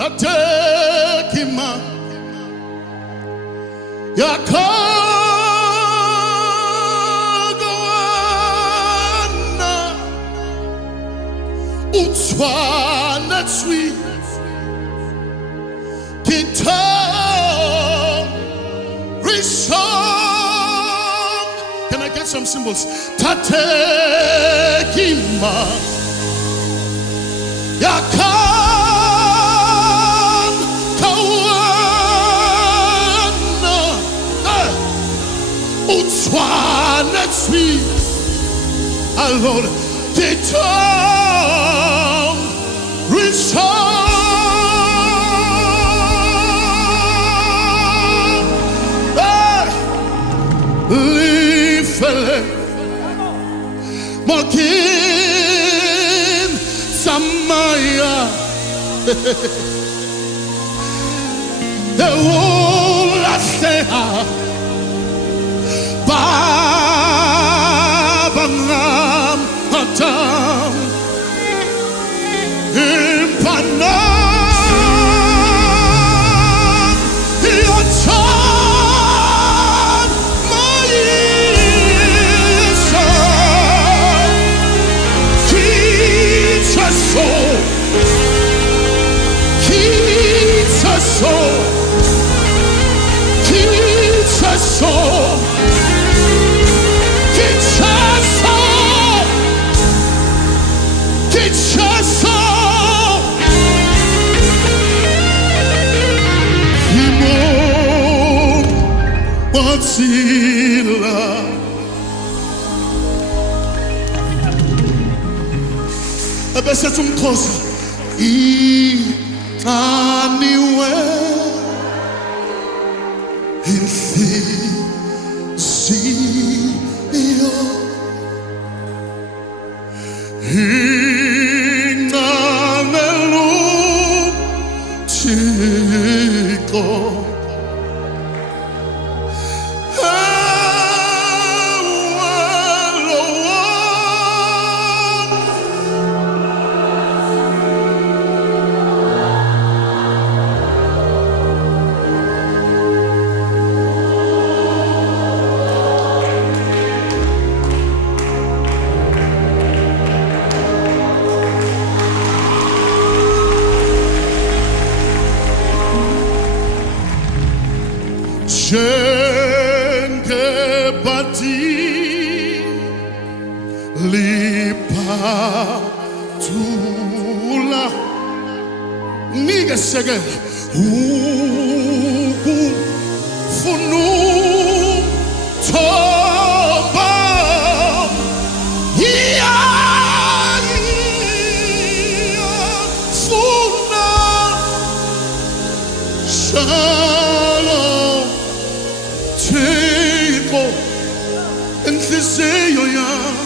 tatekima yakagawana utshwana tswi kita rishon. Can I get some symbols? Tatekima yakagawana utshwana tswi alone kita rishon. Mokin Samaya the whole Asea Babangam Hatam Impanam Sila ebese tumkhosi aniwe inhliziyo inqamelo Thixo Jengebati lipatula nige sege funu toba ya funa shalom Thixo inhliziyo yami